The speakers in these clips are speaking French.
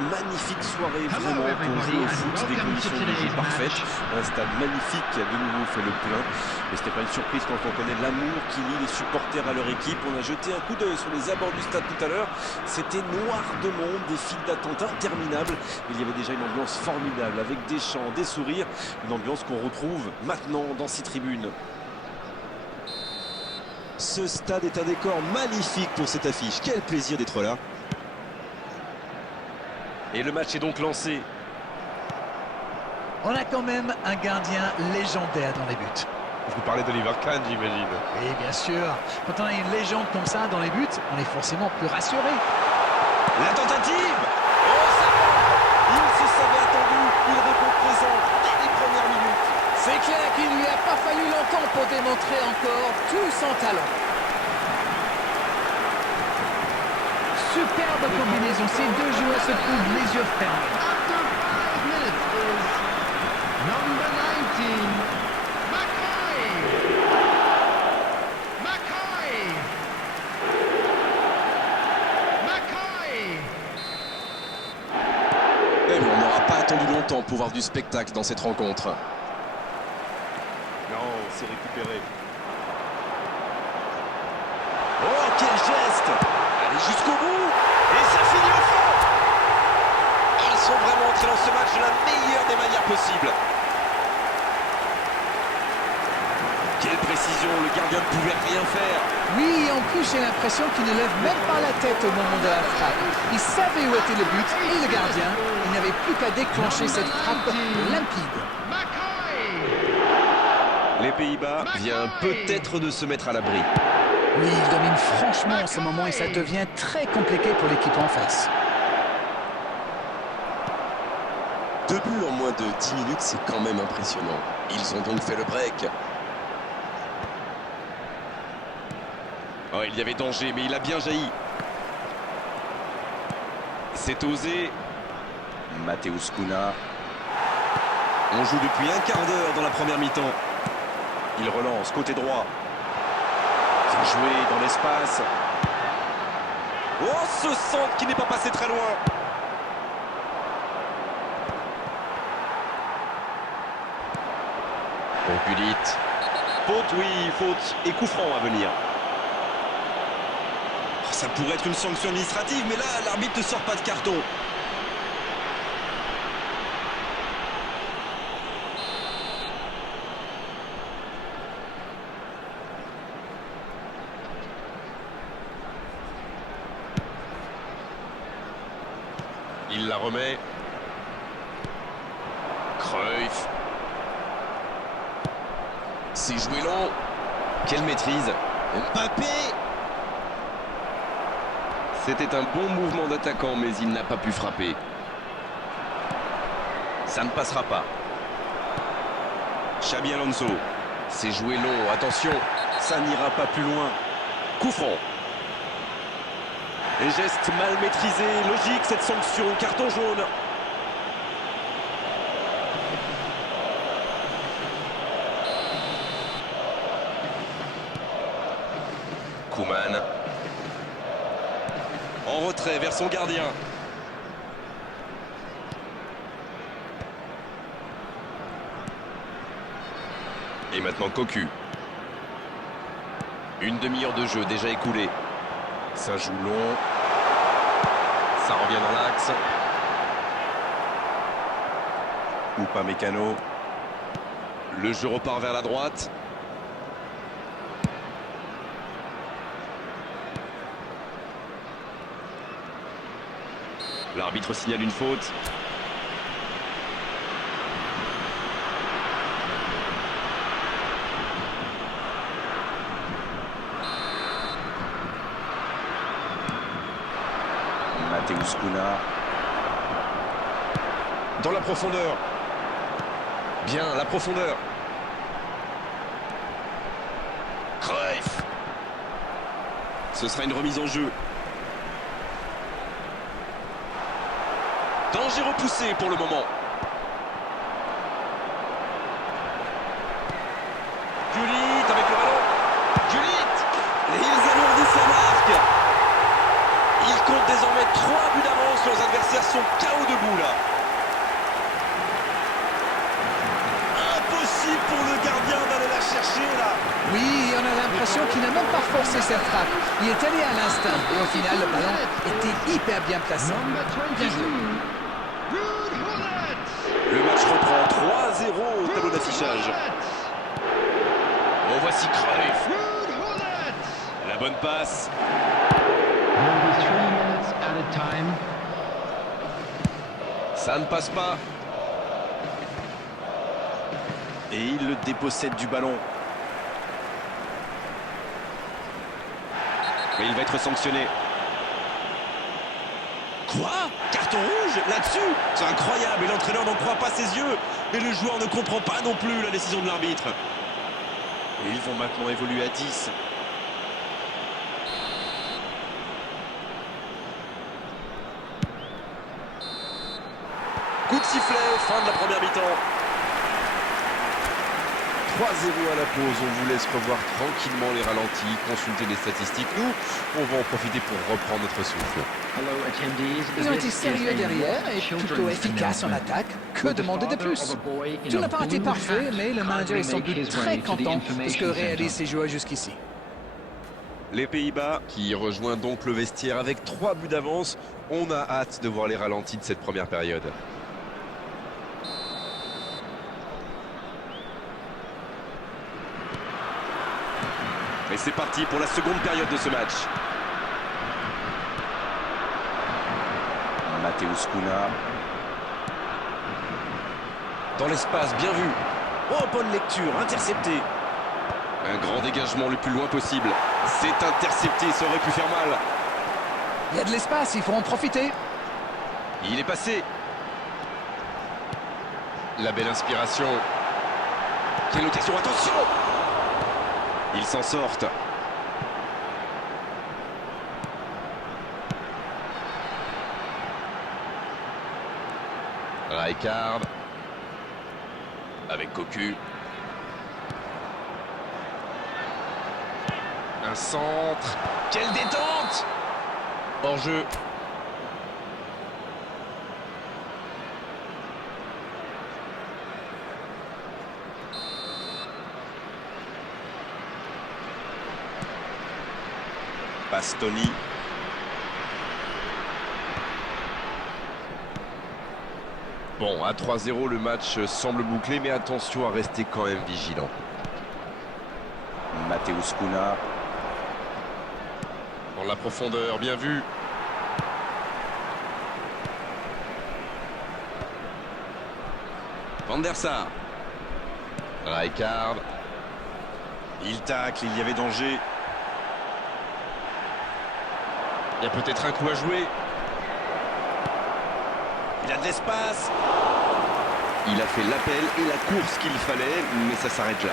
magnifique soirée vraiment pour jouer au foot, des conditions de jeu parfaites, un stade magnifique qui a de nouveau fait le plein. Et ce n'est pas une surprise quand on connaît l'amour qui lie les supporters à leur équipe. On a jeté un coup d'œil sur les abords du stade tout à l'heure. C'était noir de monde, des files d'attente interminables. Il y avait déjà une ambiance formidable avec des chants, des sourires, une ambiance qu'on retrouve maintenant dans ces tribunes. Ce stade est un décor magnifique pour cette affiche. Quel plaisir d'être là. Et le match est donc lancé. On a quand même un gardien légendaire dans les buts. Vous parlez d'Oliver Kahn, j'imagine. Oui, bien sûr. Quand on a une légende comme ça dans les buts, on est forcément plus rassuré. La tentative. Oh, ça va. Il se savait attendu. Il répond présent dès les premières minutes. C'est clair qu'il ne lui a pas fallu longtemps pour démontrer encore tout son talent. Superbe combinaison. Ces deux joueurs se trouvent les yeux fermés. After 5 minutes is number 19, McCoy. McCoy. McCoy. Eh bien, on n'aura pas attendu longtemps pour voir du spectacle dans cette rencontre. Non, c'est récupéré. Oh, quel geste! Allez jusqu'au bout. Et ça finit au fond. Ils sont vraiment entrés dans ce match de la meilleure des manières possibles. Quelle précision, le gardien ne pouvait rien faire. Oui, en plus, j'ai l'impression qu'il ne lève même pas la tête au moment de la frappe. Il savait où était le but et le gardien. Il n'avait plus qu'à déclencher cette frappe limpide. Les Pays-Bas Vient peut-être de se mettre à l'abri. Oui, il domine franchement en ce moment et ça devient très compliqué pour l'équipe en face. 2 buts en moins de 10 minutes, c'est quand même impressionnant. Ils ont donc fait le break. Oh, il y avait danger, mais il a bien jailli. C'est osé. Mateusz Kuna. On joue depuis un quart d'heure dans la première mi-temps. Il relance, côté droit. Bien joué dans l'espace. Oh, ce centre qui n'est pas passé très loin. Bon, Gullit. Faute, oui, faute. Et coup franc à venir. Oh, ça pourrait être une sanction administrative, mais là, l'arbitre ne sort pas de carton. Il la remet. Cruyff. C'est joué long. Quelle maîtrise. Mbappé. C'était un bon mouvement d'attaquant, mais il n'a pas pu frapper. Ça ne passera pas. Xabi Alonso. C'est joué long, attention. Ça n'ira pas plus loin. Coup franc. Les gestes mal maîtrisés, logique cette sanction, carton jaune. Koeman. En retrait vers son gardien. Et maintenant Cocu. Une demi-heure de jeu déjà écoulée. Ça joue long. Ça revient dans l'axe. Upamecano. Le jeu repart vers la droite. L'arbitre signale une faute. Mateusz Kuna. Dans la profondeur. Bien, la profondeur. Cruyff. Ce sera une remise en jeu. Danger repoussé pour le moment. Gullit avec le ballon. Gullit. Et ils alourdissent la marque. Ils comptent désormais 3 buts d'avance leurs adversaires sont KO debout là. Impossible pour le gardien d'aller la chercher là. Oui, on a l'impression qu'il n'a même pas forcé cette frappe. Il est allé à l'instinct et au final, le ballon était hyper bien placé. Number Bien 22, joué. Ruud Gullit. Le match reprend 3-0 au tableau d'affichage. Oh, voici Cruyff. Ruud Gullit. La bonne passe. There will be 3 minutes added time. Ça ne passe pas. Et il le dépossède du ballon. Mais il va être sanctionné. Quoi? Carton rouge là-dessus? C'est incroyable et l'entraîneur n'en croit pas ses yeux. Mais le joueur ne comprend pas non plus la décision de l'arbitre. Et ils vont maintenant évoluer à 10. Coup de sifflet, fin de la première mi-temps. 3-0 à la pause, on vous laisse revoir tranquillement les ralentis, consulter les statistiques. Nous, on va en profiter pour reprendre notre souffle. Ils ont été sérieux derrière et plutôt efficaces en attaque. Que demander de plus? Tout n'a pas été parfait, mais le manager est sans doute très content de ce que réalisent ses joueurs jusqu'ici. Les Pays-Bas. Qui rejoint donc le vestiaire avec 3 buts d'avance. On a hâte de voir les ralentis de cette première période. Et c'est parti pour la seconde période de ce match. Mateusz Kuna. Dans l'espace, bien vu. Oh, bonne lecture, intercepté. Un grand dégagement le plus loin possible. C'est intercepté, ça aurait pu faire mal. Il y a de l'espace, il faut en profiter. Il est passé. La belle inspiration. Quelle occasion, attention! Ils s'en sortent. Rijkaard. Avec Cocu. Un centre. Quelle détente! Hors-jeu. Bastoni. Bon, à 3-0, le match semble bouclé, mais attention à rester quand même vigilant. Mateusz Kuna. Dans la profondeur, bien vu. Van der Sar. Rijkaard. Il tacle, il y avait danger. Il y a peut-être un coup à jouer. Il a de l'espace. Il a fait l'appel et la course qu'il fallait, mais ça s'arrête là.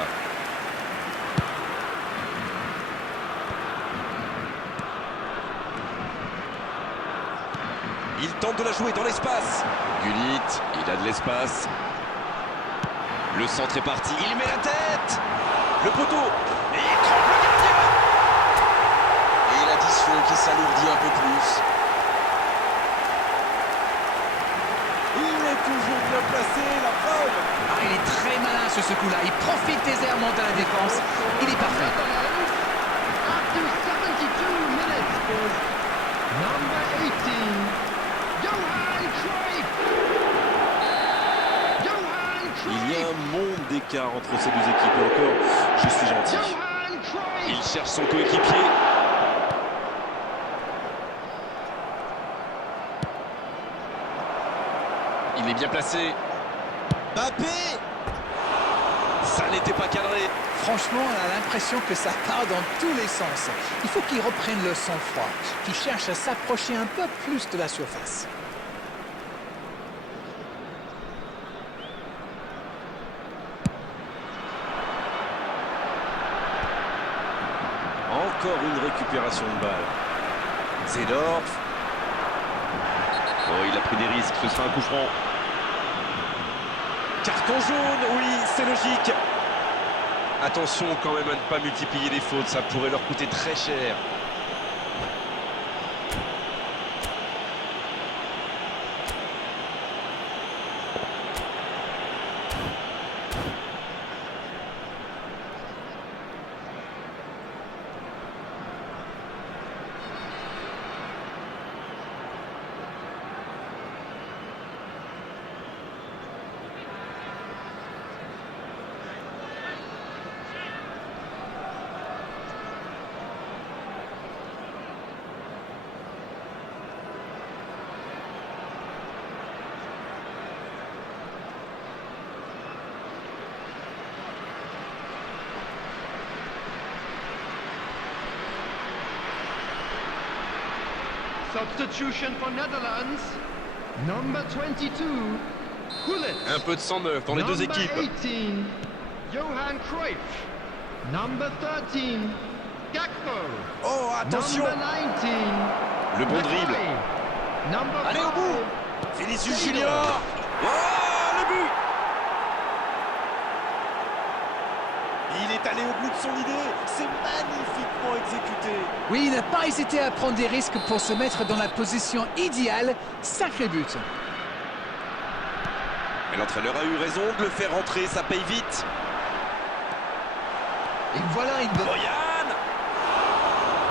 Il tente de la jouer dans l'espace. Gullit. Il a de l'espace. Le centre est parti. Il met la tête. Le poteau. Et il trompe le gardien. Et l'addition qui s'alourdit un peu plus. Il est toujours bien placé, la preuve. Ah, il est très malin sur ce coup-là. Il profite des errements de la défense. Il est parfait. After 72 minutes is number 18, Johan Cruyff. Johan Il y a Cruyff. un monde d'écart entre ces deux équipes. Et encore, je suis gentil. Johan Cruyff. Il cherche son coéquipier. Il est bien placé. Mbappé. Ça n'était pas cadré. Franchement, on a l'impression que ça part dans tous les sens. Il faut qu'il reprenne le sang-froid, qu'il cherche à s'approcher un peu plus de la surface. Encore une récupération de balle. Seedorf. Oh, il a pris des risques, ce sera un coup franc. Carton jaune, oui, c'est logique. Attention quand même à ne pas multiplier les fautes, ça pourrait leur coûter très cher. Substitution for Netherlands. Number 22, Gullit. Un peu de sang neuf dans les deux équipes. Number 18, Johan Cruyff. Number 13, Gakpo. Oh, attention! Number 19, Le bon dribble. McKay. Number Allez au 5, bout! Vinicius Taylor. Junior! Oh, le but! Il est allé au bout de son idée. C'est magnifiquement exécuté. Oui, il n'a pas hésité à prendre des risques pour se mettre dans la position idéale. Sacré but. Mais l'entraîneur a eu raison de le faire entrer, ça paye vite. Et voilà une bonne... Boyan!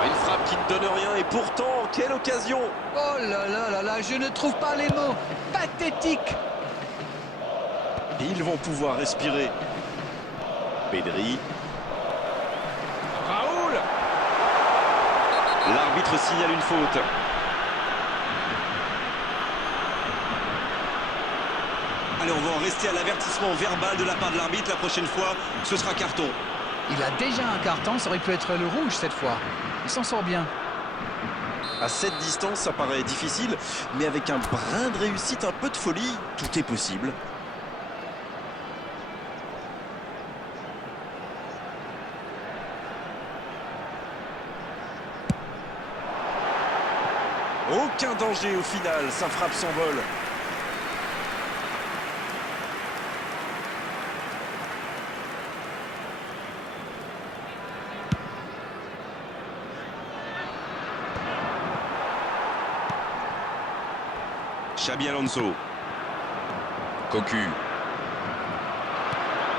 Une frappe qui ne donne rien et pourtant, quelle occasion! Oh là là là là, je ne trouve pas les mots. Pathétique. Ils vont pouvoir respirer. Pedri. Raoul! L'arbitre signale une faute. Allez, on va en rester à l'avertissement verbal de la part de l'arbitre. La prochaine fois, ce sera carton. Il a déjà un carton, ça aurait pu être le rouge cette fois. Il s'en sort bien. À cette distance, ça paraît difficile, mais avec un brin de réussite, un peu de folie, tout est possible. Aucun danger au final, sa frappe s'envole. Xabi Alonso. Cocu. There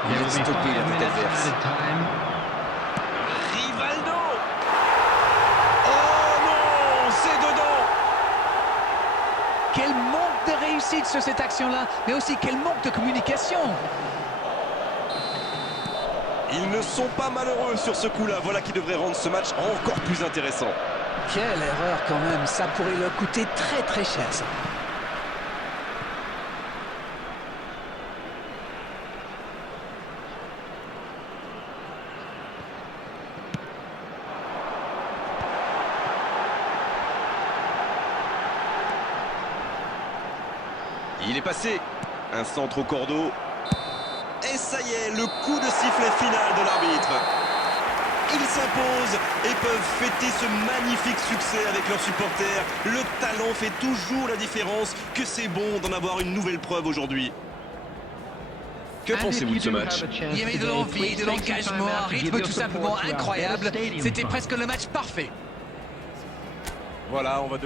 Il will est be stoppé 5 la tête minutes adverse. added time. Rivaldo! Oh non! C'est dedans! Quel manque de réussite sur cette action-là, mais aussi quel manque de communication. Ils ne sont pas malheureux sur ce coup-là. Voilà qui devrait rendre ce match encore plus intéressant. Quelle erreur quand même, ça pourrait leur coûter très très cher ça. Il est passé. Un centre au cordeau. Et ça y est, le coup de sifflet final de l'arbitre. Ils s'imposent et peuvent fêter ce magnifique succès avec leurs supporters. Le talent fait toujours la différence. Que c'est bon d'en avoir une nouvelle preuve aujourd'hui. Que And if pensez-vous you de ce do match? have a chance Il y avait de today, l'envie, please de take some time l'engagement, out un to give rythme your tout support simplement to our incroyable. Better Stadium C'était Fund. presque le match parfait. Voilà, on va